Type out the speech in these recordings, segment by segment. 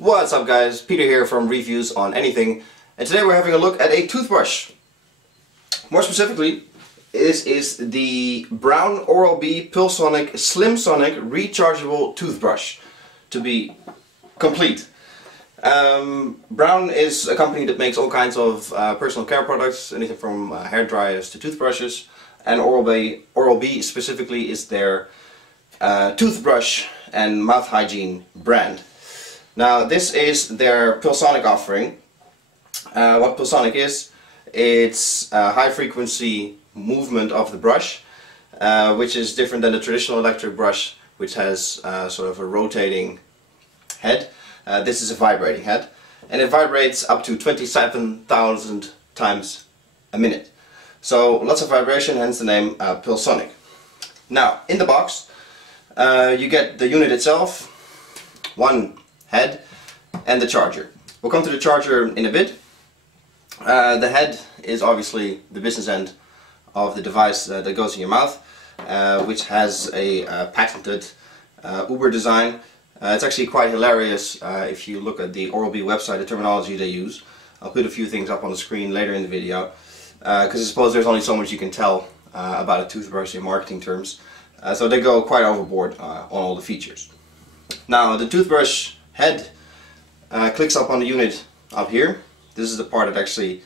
What's up guys, Peter here from Reviews on Anything, and today we're having a look at a toothbrush. More specifically, this is the Braun Oral-B Pulsonic Slim Sonic Rechargeable Toothbrush, to be complete. Braun is a company that makes all kinds of personal care products, anything from hair dryers to toothbrushes, and Oral-B specifically is their toothbrush and mouth hygiene brand. Now this is their Pulsonic offering. What Pulsonic is, it's a high frequency movement of the brush, which is different than the traditional electric brush, which has sort of a rotating head. This is a vibrating head, and it vibrates up to 27,000 times a minute. So lots of vibration, hence the name Pulsonic. Now in the box you get the unit itself, one head, and the charger. We'll come to the charger in a bit. The head is obviously the business end of the device that goes in your mouth, which has a patented Uber design. It's actually quite hilarious if you look at the Oral-B website, the terminology they use. I'll put a few things up on the screen later in the video, because I suppose there's only so much you can tell about a toothbrush in marketing terms. So they go quite overboard on all the features. Now the toothbrush head clicks up on the unit up here. This is the part that actually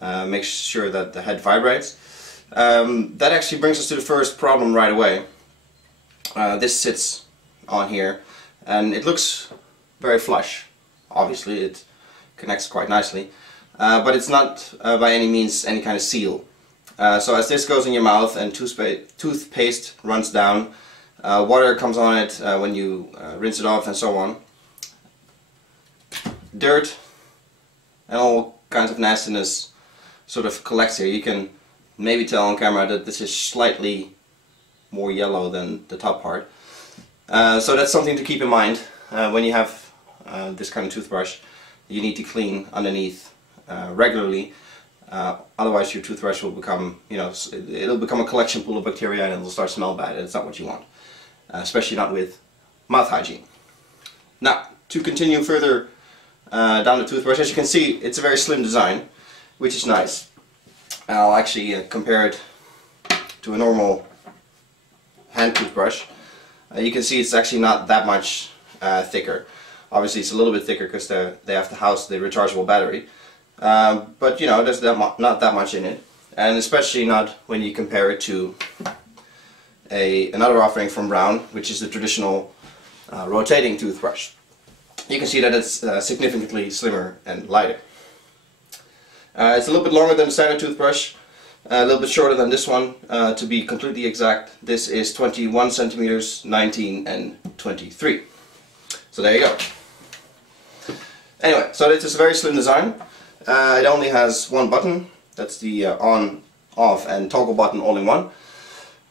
makes sure that the head vibrates. That actually brings us to the first problem right away. This sits on here and it looks very flush. Obviously it connects quite nicely, but it's not by any means any kind of seal. So as this goes in your mouth and toothpaste runs down, water comes on it when you rinse it off and so on, dirt and all kinds of nastiness sort of collects here. You can maybe tell on camera that this is slightly more yellow than the top part. So that's something to keep in mind when you have this kind of toothbrush. You need to clean underneath regularly. Otherwise your toothbrush will become, it'll become a collection pool of bacteria and it'll start to smell bad, and it's not what you want. Especially not with mouth hygiene. Now, to continue further down the toothbrush, as you can see, it's a very slim design, which is nice. I'll actually compare it to a normal hand toothbrush. You can see it's actually not that much thicker. Obviously it's a little bit thicker because they have to house the rechargeable battery. But there's not that much in it, and especially not when you compare it to another offering from Braun, which is the traditional rotating toothbrush. You can see that it's significantly slimmer and lighter. It's a little bit longer than the standard toothbrush, a little bit shorter than this one. To be completely exact, this is 21 centimeters, 19 and 23. So there you go. Anyway, so this is a very slim design. It only has one button. That's the on, off and toggle button all in one.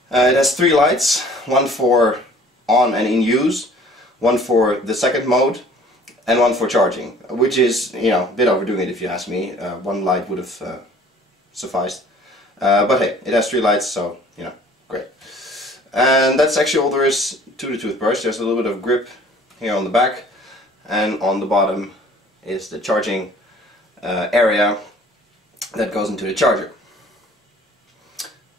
It has three lights, one for on and in use, one for the second mode, and one for charging, which is, a bit overdoing it if you ask me. One light would have sufficed. But hey, it has three lights, so, great. And that's actually all there is to the toothbrush. There's a little bit of grip here on the back, and on the bottom is the charging area that goes into the charger.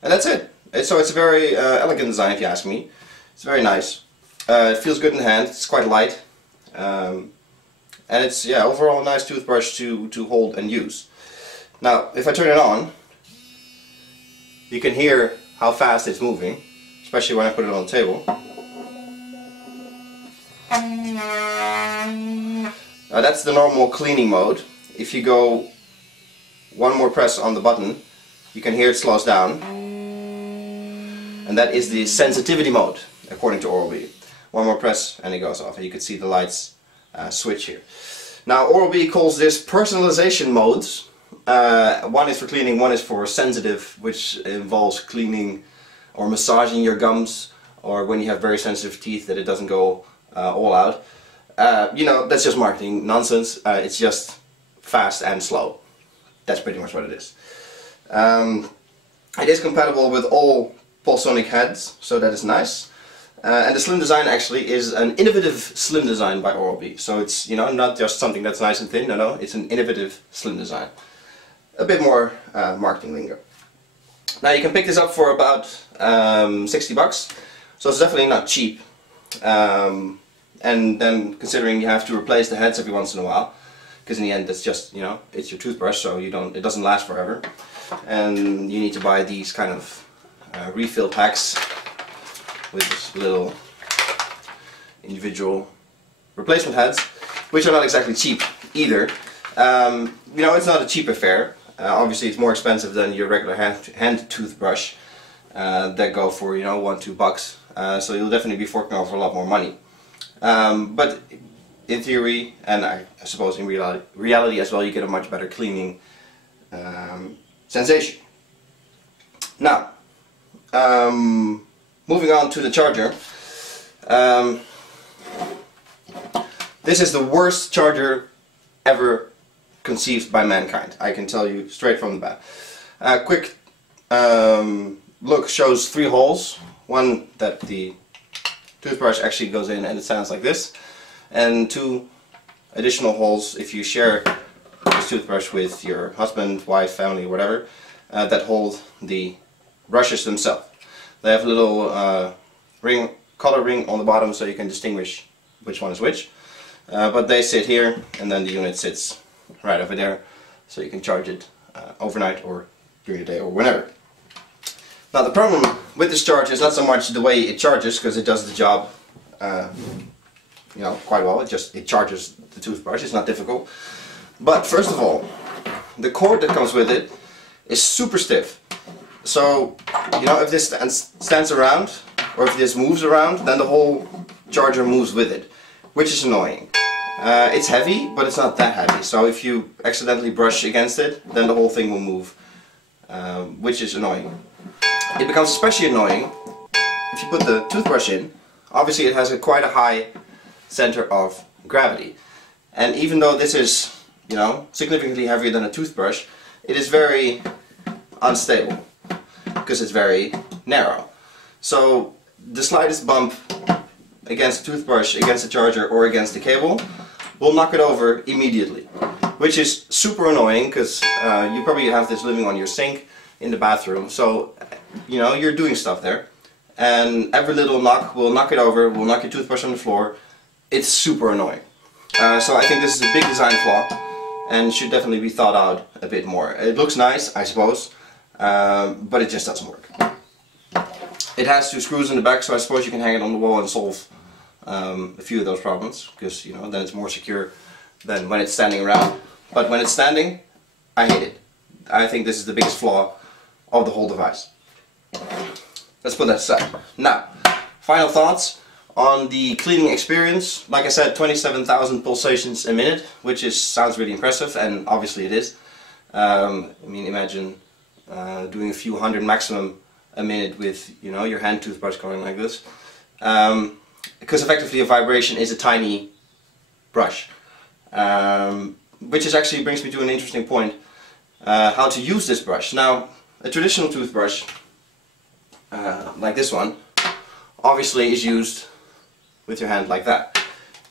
And that's it. So it's a very elegant design if you ask me. It's very nice. It feels good in the hand. It's quite light. And it's, overall a nice toothbrush to hold and use. Now, if I turn it on, you can hear how fast it's moving, especially when I put it on the table. Now that's the normal cleaning mode. If you go one more press on the button, you can hear it slows down. And that is the sensitivity mode, according to Oral-B. One more press and it goes off, and you can see the lights switch here. Now Oral-B calls this personalization modes. One is for cleaning, one is for sensitive, which involves cleaning or massaging your gums, or when you have very sensitive teeth that it doesn't go all out. That's just marketing nonsense. It's just fast and slow. That's pretty much what it is. It is compatible with all Pulsonic heads, so that is nice. And the slim design actually is an innovative slim design by Oral-B. So it's, you know, not just something that's nice and thin, no, it's an innovative slim design. A bit more marketing lingo. Now you can pick this up for about 60 bucks, so it's definitely not cheap. And then considering you have to replace the heads every once in a while, because in the end it's just, you know, it's your toothbrush, so it doesn't last forever. And you need to buy these kind of refill packs with this little individual replacement heads, which are not exactly cheap either. You know, it's not a cheap affair. Obviously it's more expensive than your regular hand toothbrush that go for, you know, $1-2 so you'll definitely be forking over a lot more money. But in theory, and I suppose in reality as well, you get a much better cleaning sensation. Now, moving on to the charger. This is the worst charger ever conceived by mankind. I can tell you straight from the bat. Quick look shows 3 holes. One that the toothbrush actually goes in and it sounds like this, and 2 additional holes if you share this toothbrush with your husband, wife, family, whatever, that hold the brushes themselves. They have a little color ring on the bottom so you can distinguish which one is which, but they sit here and then the unit sits right over there, so you can charge it overnight or during the day or whenever. Now the problem with this charger is not so much the way it charges, because it does the job you know, quite well. It charges the toothbrush, it's not difficult. But first of all, the cord that comes with it is super stiff. So, you know, if this stands around, or if this moves around, then the whole charger moves with it, which is annoying. It's heavy, but it's not that heavy, so if you accidentally brush against it, then the whole thing will move, which is annoying. It becomes especially annoying if you put the toothbrush in. Obviously it has quite a high center of gravity, and even though this is, you know, significantly heavier than a toothbrush, it is very unstable because it's very narrow. So the slightest bump against the toothbrush, against the charger, or against the cable will knock it over immediately, which is super annoying because you probably have this living on your sink in the bathroom, so you know you're doing stuff there, and every little knock will knock it over, will knock your toothbrush on the floor. It's super annoying. So I think this is a big design flaw and should definitely be thought out a bit more. It looks nice, I suppose, but it just doesn't work. It has 2 screws in the back, so I suppose you can hang it on the wall and solve a few of those problems, because, you know, then it's more secure than when it's standing around. But when it's standing, I hate it. I think this is the biggest flaw of the whole device. Let's put that aside. Now, final thoughts on the cleaning experience. Like I said, 27,000 pulsations a minute, which sounds really impressive, and obviously it is. I mean, imagine doing a few hundred maximum a minute with, you know, your hand toothbrush going like this. Because effectively a vibration is a tiny brush. Which actually brings me to an interesting point. How to use this brush. Now, a traditional toothbrush, like this one, obviously is used with your hand like that.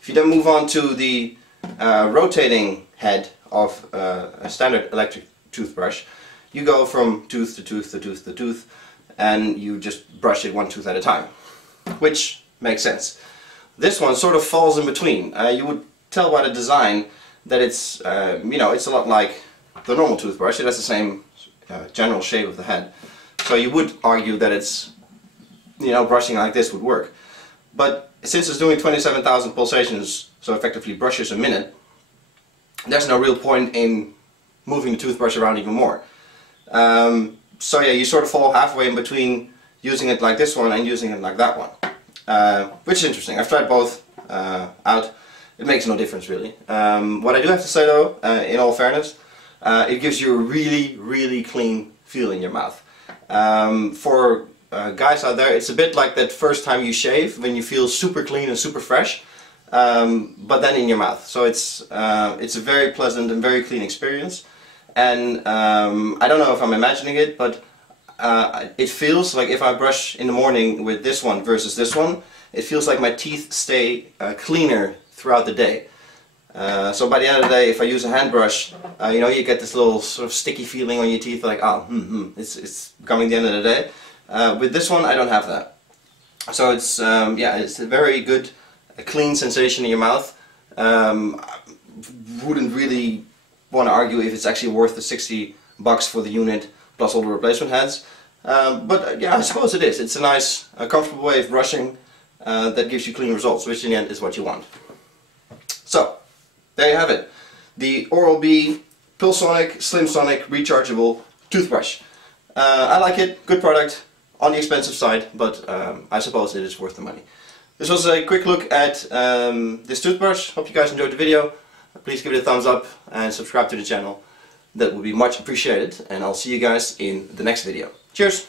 If you then move on to the rotating head of a standard electric toothbrush, you go from tooth to tooth to tooth to tooth, and you just brush it one tooth at a time, which makes sense. This one sort of falls in between. You would tell by the design that it's, you know, it's a lot like the normal toothbrush. It has the same general shape of the head. So you would argue that it's, you know, brushing like this would work. But since it's doing 27,000 pulsations, so effectively brushes a minute, there's no real point in moving the toothbrush around even more. So yeah, you sort of fall halfway in between using it like this one and using it like that one. Which is interesting. I've tried both out. It makes no difference really. What I do have to say though, in all fairness, it gives you a really, really clean feel in your mouth. For guys out there, it's a bit like that first time you shave, when you feel super clean and super fresh, but then in your mouth. So it's a very pleasant and very clean experience. And I don't know if I'm imagining it, but it feels like if I brush in the morning with this one versus this one, it feels like my teeth stay cleaner throughout the day. So by the end of the day, if I use a hand brush, you know, you get this little sort of sticky feeling on your teeth, like, oh, it's coming the end of the day. With this one, I don't have that. So it's, yeah, it's a very good, clean sensation in your mouth. Wouldn't really want to argue if it's actually worth the $60 for the unit plus all the replacement heads. But yeah, I suppose it is. It's a nice, comfortable way of brushing that gives you clean results, which in the end is what you want. So, there you have it. The Oral-B Pulsonic Slimsonic Rechargeable Toothbrush. I like it, good product, on the expensive side, but I suppose it is worth the money. This was a quick look at this toothbrush. Hope you guys enjoyed the video. Please give it a thumbs up and subscribe to the channel. That would be much appreciated, and I'll see you guys in the next video. Cheers!